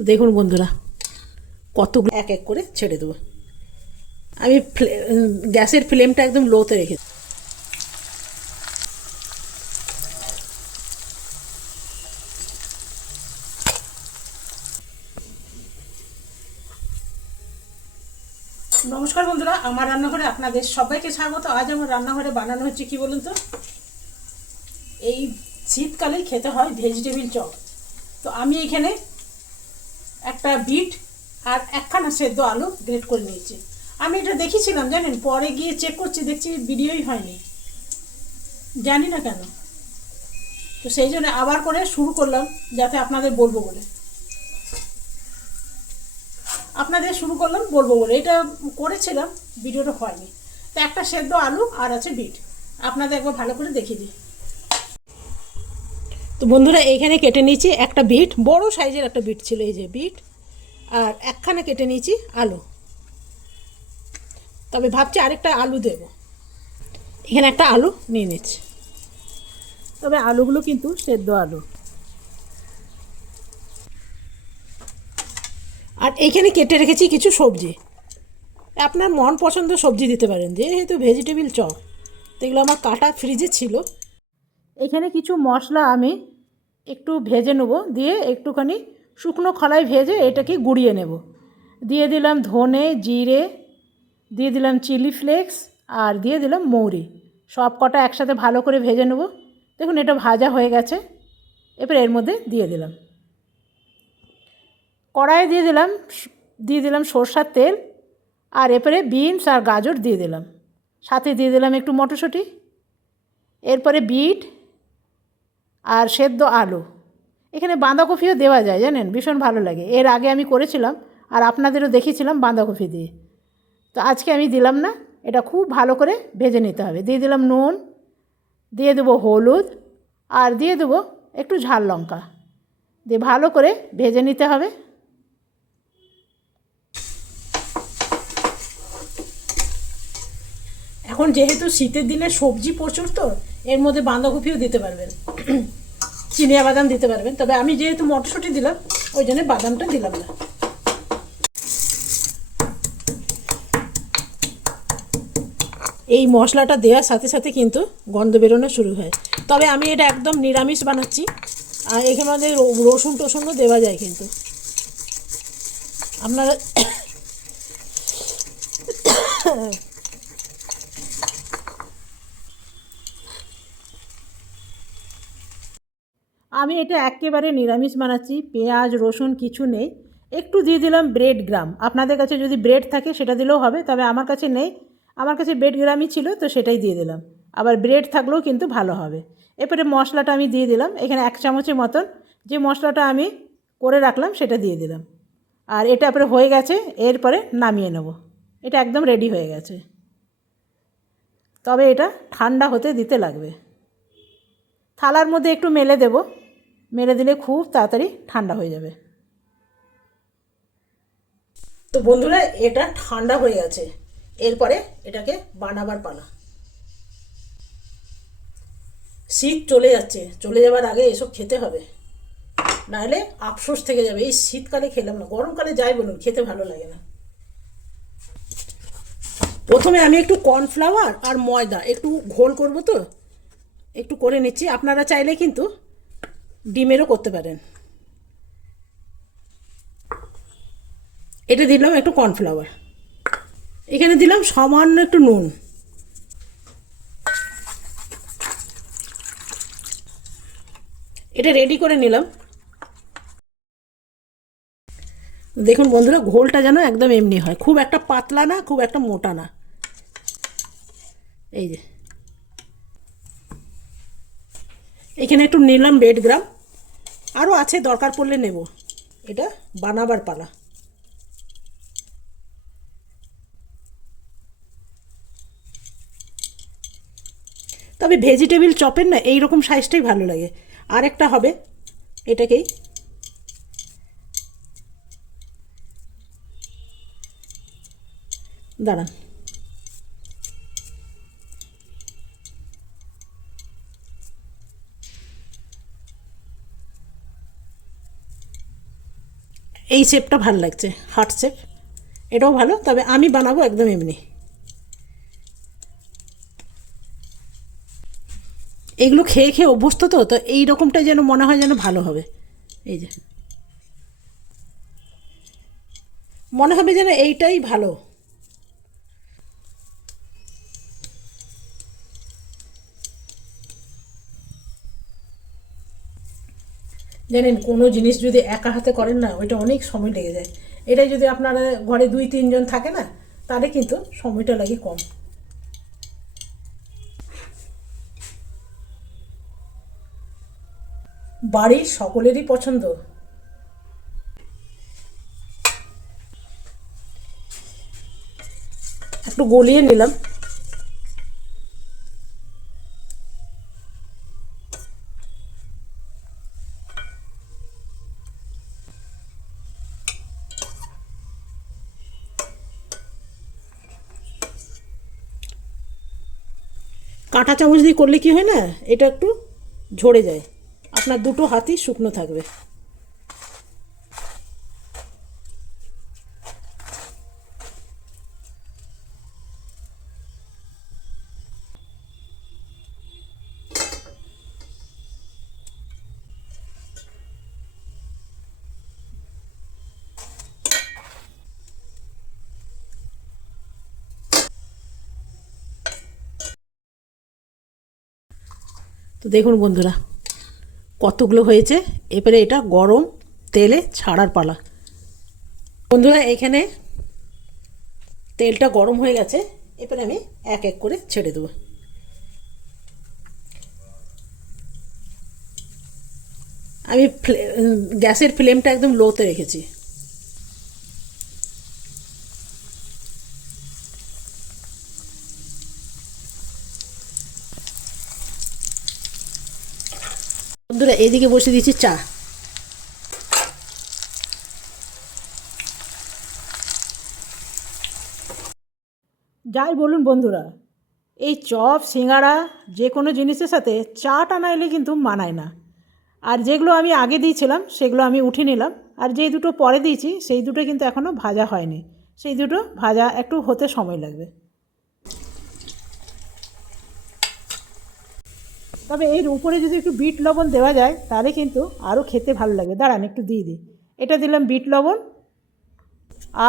তো দেখুন বন্ধুরা, কতগুলো এক এক করে ছেড়ে দেবো। আমি গ্যাসের ফ্লেমটা একদম লোতে রেখে। নমস্কার বন্ধুরা, আমার রান্নাঘরে আপনাদের সবাইকে স্বাগত। আজ আমার রান্নাঘরে বানানো হচ্ছে কি বলুন তো, এই শীতকালেই খেতে হয় ভেজিটেবিল চপ। তো আমি এখানে একটা বিট আর একখানা সেদ্ধ আলু গ্রেট করে নিয়েছি। আমি এটা দেখেছিলাম জানেন, পরে গিয়ে চেক করছি, দেখছি ভিডিওই হয়নি, জানি না কেন। তো সেই জন্য আবার করে শুরু করলাম, যাতে আপনাদের বলবো বলে এটা করেছিলাম, ভিডিওটা হয়নি। তো একটা সেদ্ধ আলু আর আছে বিট, আপনাদের একবার ভালো করে দেখিয়ে দিই। তো বন্ধুরা, এইখানে কেটে নিয়েছি একটা বিট, বড় সাইজের একটা বিট ছিল, এই যে বিট। আর একখানা কেটে নিয়েছি আলু, তবে ভাবছি আরেকটা আলু দেব। এখানে একটা আলু নিয়ে নিচ্ছি, তবে আলুগুলো কিন্তু সেদ্ধ আলু। আর এইখানে কেটে রেখেছি কিছু সবজি, আপনার মন পছন্দ সবজি দিতে পারেন, যেহেতু ভেজিটেবিল চপ। তো এগুলো আমার কাটা ফ্রিজে ছিল। এখানে কিছু মশলা আমি একটু ভেজে নেব, দিয়ে একটুখানি শুকনো খোলায় ভেজে এটাকে গুঁড়িয়ে নেব। দিয়ে দিলাম ধনে জিরে, দিয়ে দিলাম চিলি ফ্লেক্স, আর দিয়ে দিলাম মৌরি। সব কটা একসাথে ভালো করে ভেজে নেব। দেখুন এটা ভাজা হয়ে গেছে। এরপর এর মধ্যে দিয়ে দিলাম, কড়াইয়ে দিয়ে দিলাম সরষার তেল। আর এরপরে বিনস আর গাজর দিয়ে দিলাম, সাথে দিয়ে দিলাম একটু মটরশুঁটি। এরপরে বিট আর সেদ্ধ আলু। এখানে বাঁধাকপিও দেওয়া যায় জানেন, ভীষণ ভালো লাগে। এর আগে আমি করেছিলাম আর আপনাদেরও দেখিয়েছিলাম বাঁধাকপি দিয়ে। তো আজকে আমি দিলাম না, এটা খুব ভালো করে ভেজে নিতে হবে। দিয়ে দিলাম নুন, দিয়ে দেবো হলুদ, আর দিয়ে দেবো একটু ঝাল লঙ্কা, দিয়ে ভালো করে ভেজে নিতে হবে। এখন যেহেতু শীতের দিনে সবজি প্রচুর, তো এর মধ্যে বাঁধাকপিও দিতে পারবেন, চিনিয়া বাদাম দিতে পারবেন। তবে আমি যেহেতু মটরশুঁটি দিলাম, ওই জন্য বাদামটা দিলাম না। এই মশলাটা দেওয়ার সাথে সাথে কিন্তু গন্ধ বেরোনো শুরু হয়। তবে আমি এটা একদম নিরামিষ বানাচ্ছি, আর এখানে আমাদের রসুন টসুনও দেওয়া যায়, কিন্তু আপনারা আমি এটা একেবারে নিরামিষ বানাচ্ছি, পেঁয়াজ রসুন কিছু নেই। একটু দিয়ে দিলাম ব্রেড গ্রাম, আপনাদের কাছে যদি ব্রেড থাকে সেটা দিলেও হবে, তবে আমার কাছে নেই। আমার কাছে ব্রেড গ্রামই ছিল, তো সেটাই দিয়ে দিলাম। আবার ব্রেড থাকলেও কিন্তু ভালো হবে। এরপরে মশলাটা আমি দিয়ে দিলাম, এখানে 1 চামচের মতন যে মশলাটা আমি করে রাখলাম সেটা দিয়ে দিলাম। আর এটা এরপরে হয়ে গেছে, এরপরে নামিয়ে নেব। এটা একদম রেডি হয়ে গেছে, তবে এটা ঠান্ডা হতে দিতে লাগবে। থালার মধ্যে একটু মেলে দেব, মেলে দিলে খুব তাড়াতাড়ি ঠান্ডা হয়ে যাবে। তো বন্ধুরা, এটা ঠান্ডা হয়ে গেছে, এরপরে এটাকে বানাবার পালা। শীত চলে যাচ্ছে, চলে যাবার আগে এসব খেতে হবে, নাহলে আফসোস থেকে যাবে। এই শীতকালে খেলাম না, গরমকালে যাই বলুন, খেতে ভালো লাগে না। প্রথমে আমি একটু কর্নফ্লাওয়ার আর ময়দা একটু ঘোল করব, তো একটু করে নিচ্ছি। আপনারা চাইলে কিন্তু ডিমেরও করতে পারেন। এটা দিলাম একটু কর্নফ্লাওয়ার, এখানে দিলাম সামান্য একটু নুন। এটা রেডি করে নিলাম। দেখুন বন্ধুরা, ঘোলটা যেন একদম এমনি হয়, খুব একটা পাতলা না, খুব একটা মোটা না। এই যে এখানে একটু নিলাম ব্রেড গ্রাম, আরও আছে, দরকার পড়লে নেব। এটা বানাবার পালা। তবে ভেজিটেবিল চপের না এই রকম সাইজটাই ভালো লাগে। আরেকটা হবে, এটাকেই দাঁড়ান। এই শেপটা ভালো লাগছে, হার্ট শেপ, এটাও ভালো, তবে আমি বানাবো একদম এমনি। এগুলো খেয়ে খেয়ে অভ্যস্ত, তো তো এই রকমটাই যেন মনে হয় যেন ভালো হবে। এই যে মনে হবে যেন এইটাই ভালো। জানেন, কোনো জিনিস যদি একা হাতে করেন না, ওইটা অনেক সময় লেগে যায়। এটাই যদি আপনারা ঘরে 2-3 জন থাকে না, তাহলে কিন্তু সময়টা লাগে কম। বাড়ির সকলেরই পছন্দ। একটু গলিয়ে নিলাম। কাঁটা চামচ দিয়ে করলে কি হয় না, এটা একটু ঝরে যায়। আপনার দুটো হাতই শুকনো থাকবে। তো দেখুন বন্ধুরা, কতগুলো হয়েছে। এবারে এটা গরম তেলে ছাড়ার পালা। বন্ধুরা, এখানে তেলটা গরম হয়ে গেছে, এবারে আমি এক এক করে ছেড়ে দেবো। আমি গ্যাসের ফ্লেমটা একদম লোতে রেখেছি। বন্ধুরা, এইদিকে বসে দিয়েছি চা। যাই বলুন বন্ধুরা, এই চপ সিঙ্গাড়া যে কোনো জিনিসের সাথে চাটা না এলে কিন্তু মানায় না। আর যেগুলো আমি আগে দিয়েছিলাম সেগুলো আমি উঠিয়ে নিলাম, আর যেই দুটো পরে দিয়েছি সেই দুটো কিন্তু এখনও ভাজা হয়নি। সেই দুটো ভাজা একটু হতে সময় লাগবে। তবে এর উপরে যদি একটু বিট লবণ দেওয়া যায় তাহলে কিন্তু আরও খেতে ভালো লাগবে। দাঁড়ান একটু দিয়ে দিই। এটা দিলাম বিট লবণ,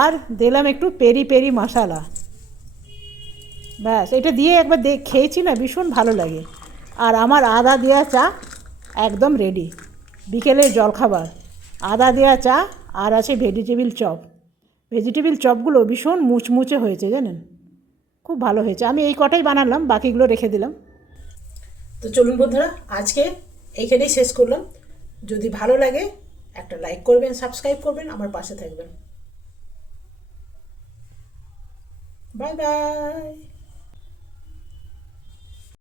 আর দিলাম একটু পেরি পেরি মশলা। ব্যাস, এটা দিয়ে একবার খেয়েছি না, ভীষণ ভালো লাগে। আর আমার আদা দেওয়া চা একদম রেডি। বিকেলের জলখাবার, আদা দেওয়া চা, আর আছে ভেজিটেবিল চপ। ভেজিটেবিল চপগুলো ভীষণ মুচমুচে হয়েছে জানেন, খুব ভালো হয়েছে। আমি এই কটাই বানালাম, বাকিগুলো রেখে দিলাম। তো চলুন বন্ধুরা, আজকে এইখানেই শেষ করলাম। যদি ভালো লাগে একটা লাইক করবেন, সাবস্ক্রাইব করবেন, আমার পাশে থাকবেন। Bye bye.